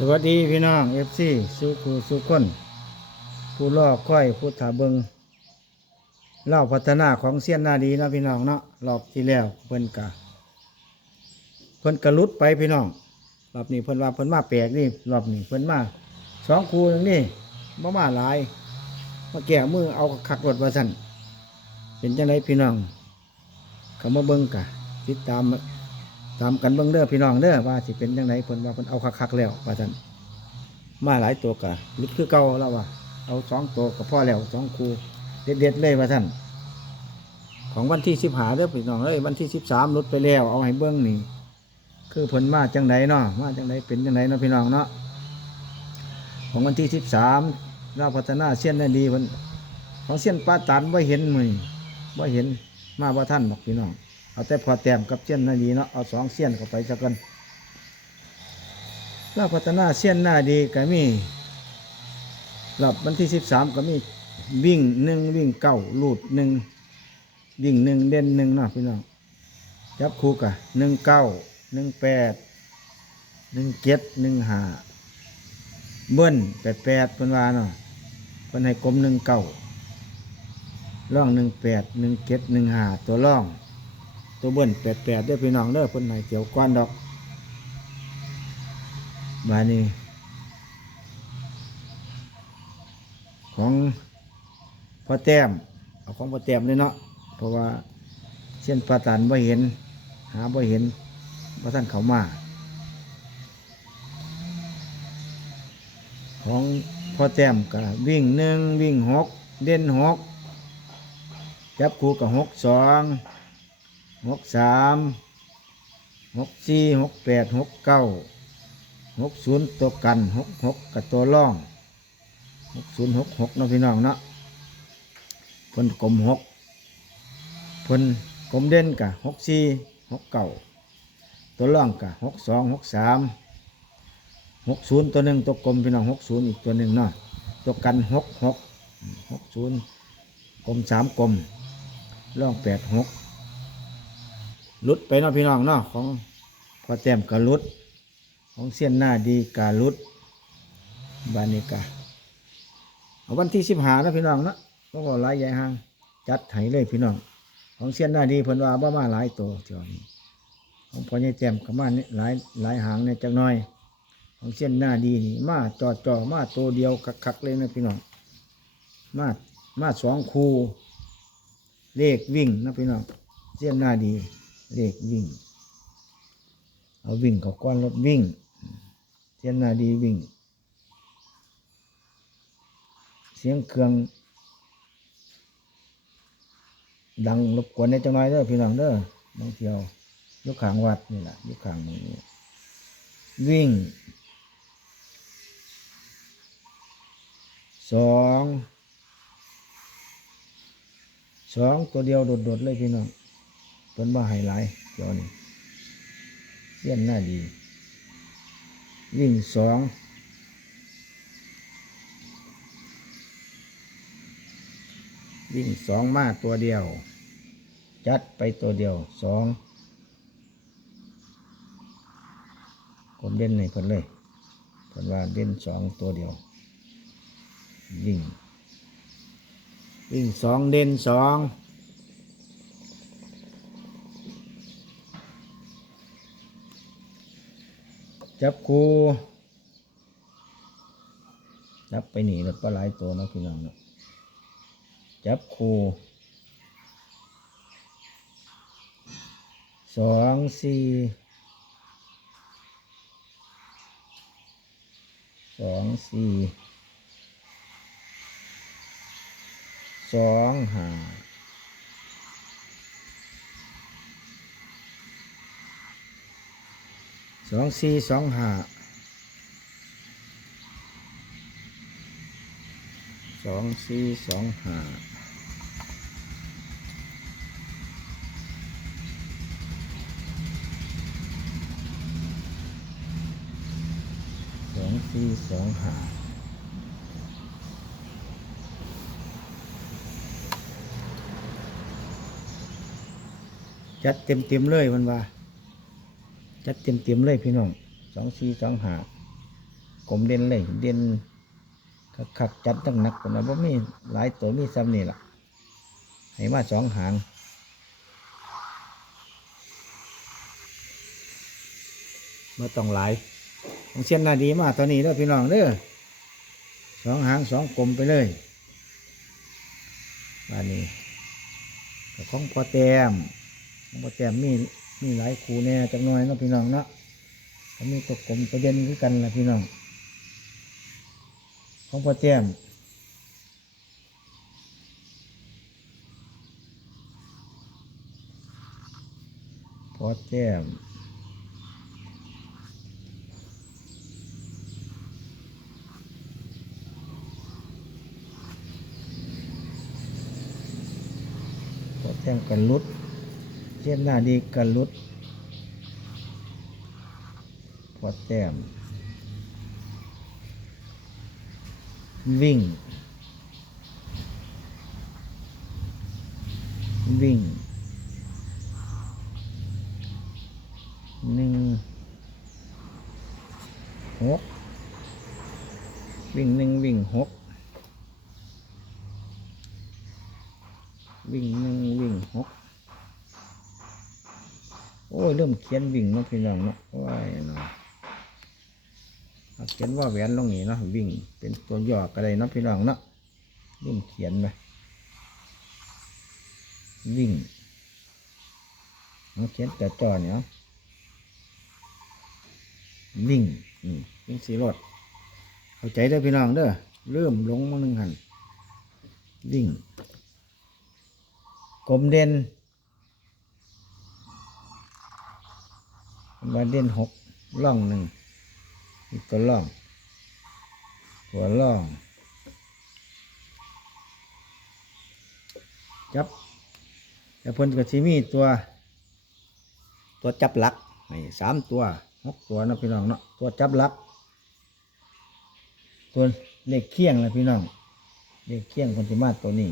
สวัสดีพี่น้องเอฟซีสุขูสุขคนผู้ล่อค่อยผู้ถาเบิงเล่าพัฒนาของเสี้ยนนาดีนะพี่น้องเนาะรอบที่แล้วเพิ่นกะเพิ่นกระลุดไปพี่น้องรอบนี้เพิ่นว่าเพิ่นมาแปลกนี่รอบนี้เพิ่นมาสองคูนึงนี่บ่มาหลายมาแก่มือเอาขักรถว่าสั่นเป็นจังไดพี่น้องเขามาเบิงกะติดตาม ตามกันเบิ่งเด้อพี่น้องเด้อว่าสิเป็นจังไดเพิ่นว่าเพิ่นเอาคักๆแล้วว่าซั่นมาหลายตัวกะลุดคือเก่าแล้วว่าเอาสองตัวก็พอแล้วสองคูเด็ดๆเลยว่าซั่นของวันที่สิบหาเด้อพี่น้องเอ้ยวันที่สิบสามลุดไปแล้วเอาให้เบิ่งนี่คือเพิ่นมาจังไดเนาะมาจังไดเป็นจังไดเนาะพี่น้องเนาะของวันที่สิบสามเราพัฒนาเส้ยนได้ดีเพิ่นของเส้ยนป้าตันบ่าเห็นมือบ่าเห็นมาบ่ท่านบอกพี่น้อง เอาแต่พอแต้มกับเส้นหน้าดีเนาะเอาสองเส้ยนเข้าไปสักกันแล้วพัฒนาเส้ยนหน้าดีก็มีรอบวันที่สิบสามก็มีวิ่งหนึ่งวิ่งเก้าลูดหนึ่งวิ่งหนึ่งเด่นหนึ่งเนาะพี่น้องจับคู่กันหนึ่งเก้าหนึ่งแปดหนึ่งเจ็ดหนึ่งห้าเบิ้ลแปดแปดเป็นวาเนาะเป็นให้กลมหนึ่งเก้าล่องหนึ่งแปดหนึ่งเจ็ดหนึ่งห้าตัวล่อง ตัวเบิ้ลแปดแปดได้อพี่น้องเด้อเพิ่นให้เกี่ยวก้อนดอกบานี้ ของพ่อแต้มเอาของพ่อแต้มเลยเนาะเพราะว่าเส้นปลาตันบ่เห็น หาบ่เห็นว่าท่านเขามาของพ่อแต้มก็วิ่งหนึ่งวิ่งหกเด่นหกจับคู่กับหกสอง หกสามหกสี่หกแปดหกเก้าหกศูนย์ตัวกันหกหกกับตัวล่องหกศูนย์หกหกเนาะพี่น้องเนาะเพิ่นกลมหกเพิ่นกลมเด่นกับหกสี่หกเก้าตัวล่องกับหกสองหกสามหกศูนย์ตัวหนึ่งตัวกลมพี่น้องหกศูนย์อีกตัวหนึ่งเนาะตัวกันหกหกหกศูนย์กลมสามกลมล่องแปดหก ลุดไปเนาะพี่น้องเนาะของพอแต้มกะลุด ของเสี้ยนหน้าดีกาลุดบานิกาเอาวันที่สิบหานะพี่น้องเนาะเพราะว่าหลายใหญ่ห้างจัดไห้เลยพี่น้อง ของเสี้ยนหน้าดีเพิ่นว่าบ่มาหลายตัวเจ้านี้ของพอใหญ่แต้มก็มานี่หลายหลายหางเนี่ยจักหน่อย ของเสี้ยนหน้าดีนี่ มาจอจอมาตัวเดียวคักๆเลยนะพี่น้องมามาสองคูเลขวิ่งนะพี่น้องเสี้ยนหน้าดี เลขวิ่ง เอาวิ่งเขาก้อนรถวิ่งเสี้ยนนาดีวิ่ง เสียงเครื่อง ดังรบกวนในจังน้อยเด้อพี่น้องเด้อบางเที่ยวยุคขางวัดนี่แหละยุคขางนี้วิ่งสองสองตัวเดียวโดดๆเลยพี่น้อง เป็นว่าไฮไลท์เจ้านี่เสี้ยนหน้าดี วิ่งสองวิ่งสองมาตัวเดียว จัดไปตัวเดียวสองผมเด่นในเพิ่นเลยเพิ่นว่าเด่นสองตัวเดียว วิ่ง วิ่งสองเด่นสอง จับคูจับไปหนีรถปลาหลายตัวนะพี่น้องนะจับคูสองสี่สองสี่สองห้า สองสี่สองห้าสองสี่สองห้าสองสี่สองห้าจัดเต็มเต็มๆเลยมันว่า จัดเต็มเต็มๆเลยพี่น้องสองสี่สองหากลมเด่นเลยเด่นคักจัดตั้งหนักคนนะว่ามีหลายตัวมีซ้ำนี่ล่ะให้มาสองหางมาต้องหลายของเชียนนาดีมาตอนนี้เด้อพี่น้องเด้อสองหางสองกลมไปเลยบ้านนี้ของพอแต้มของพอแต้มมี มีหลายคูแน่จักน่อยเนาะพี่น้องเนาะมีตัวกลมตัวเด่นคือกันละพี่น้อง ของพ่อแจ้มพ่อแจ้มพ่อแจ้มกันลุด ทียมหน้าดีกระลุด พอแจ้ม วิ่ง วิ่งหนึ่งหกวิ่งหนึ่งวิ่งหกวิ่งหนึ่งวิ่งหกโอ้ยเริ่มเขียนวิ่งเนาะพี่น้องเนาะโอ้ยเนาะเขียนว่าแหวนลงนี่เนาะวิ่ง เป็นตัวย่อก็ได้เนาะพี่น้องเนาะวิ่งเขียนไปวิ่งเขียนแต่จอเนี่ยวิ่งวิ่งสีรถเข้าใจเด้พี่น้องเด้อเริ่มลงมาหนึ่งหันวิ่งกลมเด่น มาเด่นหกล่องหนึ่งอีกตัวล่องตัวล่อง จับแต่เพิ่นก็สิมีตัว ตัวจับลักให้สามตัวหกตัวนะพี่น้องเนาะตัวจับลัก ตัวเลขเคียงนะพี่น้องเลขเคียงคนที่มาตัวนี้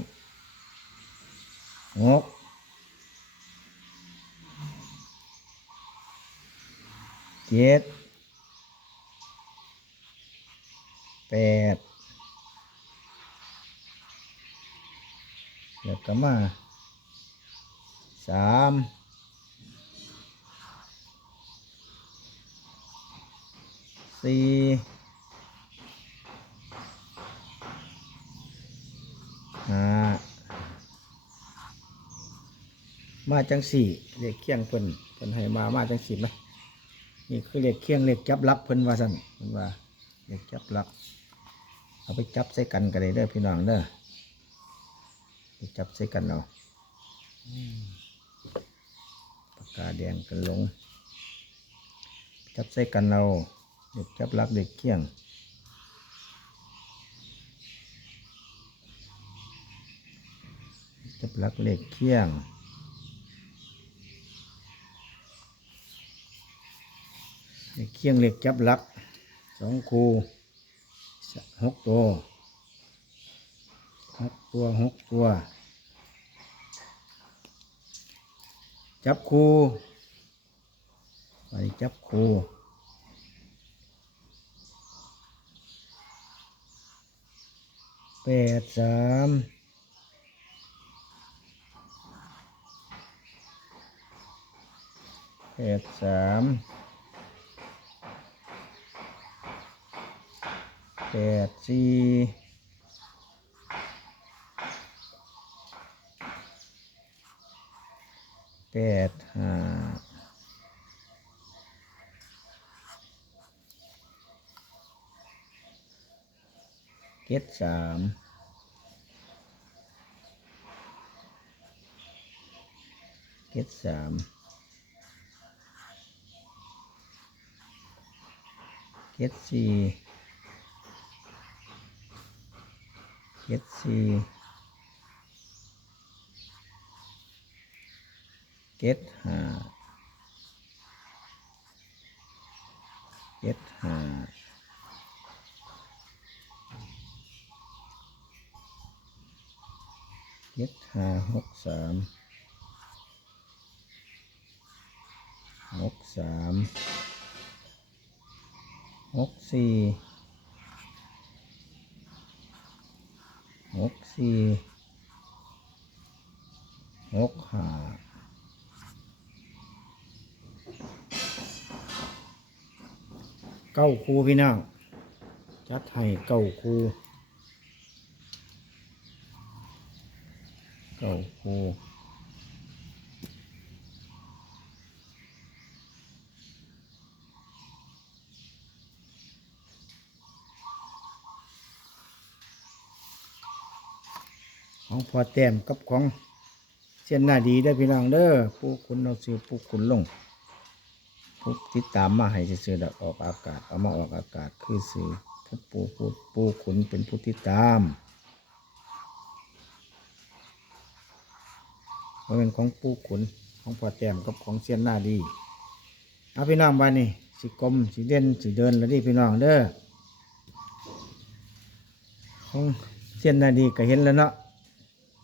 หก เจ็ดแปดแล้วก็มาสามสี่ห้ามาจังสี่เลขเคียงเพิ่นเพิ่นให้มามาจังสี่ไหม นี่คือเหลขเคียงเหลขจับลักเพิ่นว่าสั่นเพิ่นว่าเหลขจับลัก เอาไปจับใส่กันกันเลยเด้อพี่น้องเด้อไปจับใส่กันเอาปากกาแดงกันลง จับใส่กันเอาเด็กจับลักเด็กเคี่ยงจับลักเล็กเคี่ยง เคียงเหล็กจับลักสองคูหกตัวหกตัวหกตัว จับคูไปจับคูแปดสามแปดสาม แปดสี่แปดห้าเจ็ดสามเจ็ดสามเจ็ดสี่ เจ็ดสี่เจ็ดห้าเจ็ดห้าเจ็ดห้าหกสามหกสามหกสี่ หกสี่หกห้าเก้าคูพี่น้องจัดให้เก้าคูเก้าคูข องพอแต้มกับของเส้นหน้าดีได้พี่น้องเด้อผู้คุณเราซื้อผู้คุณลงผู้ติดตามมาให้ซื้อๆดอกออกอากาศเอามาออกอากาศคือซื้อผู้ปูผู้ปูขุนเป็นผู้ติดตามเพราะเป็นของปูขุนของพอแต้มกับของเสียนหน้าดีเอาพี่น้องบ้านนี่สิกลมสิเด่นสิเดินแล้วดิพี่น้องเด้อของเสียนหน้าดีก็เห็นแล้วเนาะ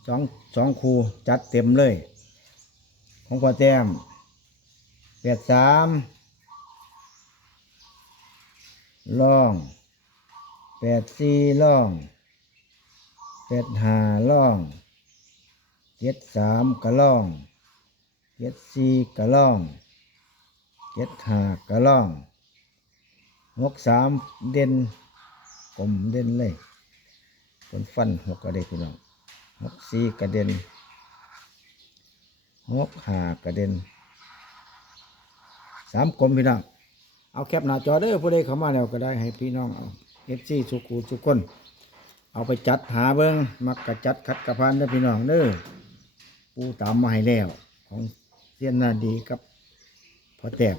สองสองคูจัดเต็มเลย ของพอแต้มแปดสามล่องแปดสี่ล่องแปดห้าล่องเจ็ดสามกระล่องเจ็ดสี่กระล่องเจ็ดห้ากระล่องหกสามเด่นกลมเด่นเลยคนฟันหกกระเด็นพี่น้อง หกสี่กระเด็นหกห้ากระเด็นสามกลมพี่น้องเอาแคปหน้าจอเด้อผู้ใดเข้ามาแล้วก็ได้ให้พี่น้องเอาเอฟซีสุกูสุกคน เอาไปจัดหาเบิ้งมักกะจัดคัดกระพานเด้อพี่น้องเด้อปูตามมาให้แล้ว ของเสียนนาดีกับพอแต้ม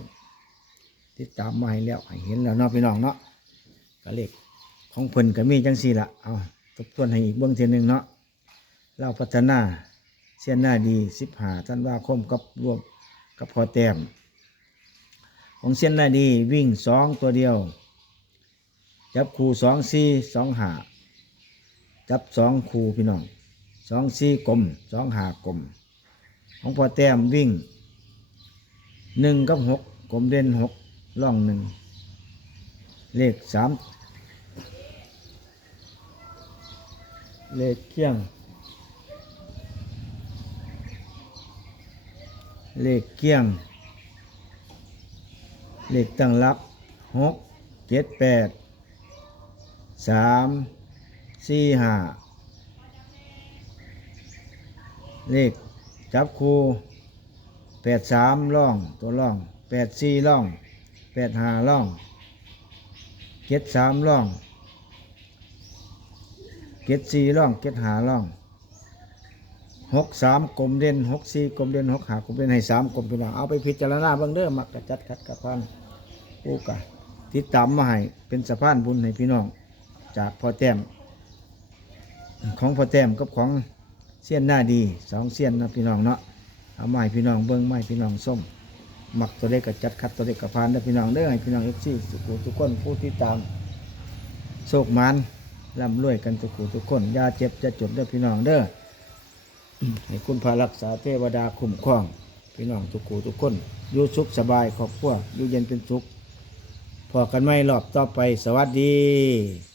ติดตามมาให้แล้วให้เห็นแล้วเนาะพี่น้องเนาะก็เลขของเพิ่นก็มีจังสี่ละเอาทบทวนให้อีกเบื้องเทียนหนึ่งเนาะ เราพัฒนาเสียนหน้าดีสิบหาท่านว่าคมกับรวมกับพอแต้มของเส้นได้าดีวิ่งสองตัวเดียวจับคู่สองสี่สองหาจับสองคู่พี่น้องสองสี่กลมสองหากลมของพอแต้มวิ่งหนึ่งกับหกกลมเด่นหกล่องหนึ่งเลขสามเลขเคียง เลขเคียง เลขตั้งรับหกเจ็ดแปดสามสี่ห้าเลขจับคู่แปดสามล่องตัวล่องแปดสี่ล่องแปดห้าล่องเจ็ดสามล่องเจ็ดสี่ล่องเจ็ดห้าล่อง หกสามกลมเด่นหกสี่กลมเด่นหกหากลมเด่นให้สามกลมพี่น้องเอาไปพิจารณาเบ้างเด้อมักกระจัดคัดกระพันผู้กะติดตามมาให้เป็นสะพานบุญให้พี่น้อง จากพ่อแต้มของพ่อแต้มกับของเสี้ยนหน้าดีสองเสี้ยนนะพี่น้องเนาะเอามาให้พี่น้องเบิ้งมาให้พี่น้องส้มหมักตัวเล็กกับจัดคัดตัวเล็กกับพานได้อพี่น้องเด้อให้พี่น้องเอฟซีสุขุทุกคนผู้ที่ตามโชคมันร่ำรวยกันทุกผู้ทุกคนยาเจ็บจะจบเด้อพี่น้องเด้อ ให้คุณพารักษาเทวดาคุ้มครองพี่น้องทุกคู่ทุกคนอยู่สุขสบายครอบครัวอยู่เย็นเป็นสุขพอกันไม่รอบต่อไปสวัสดี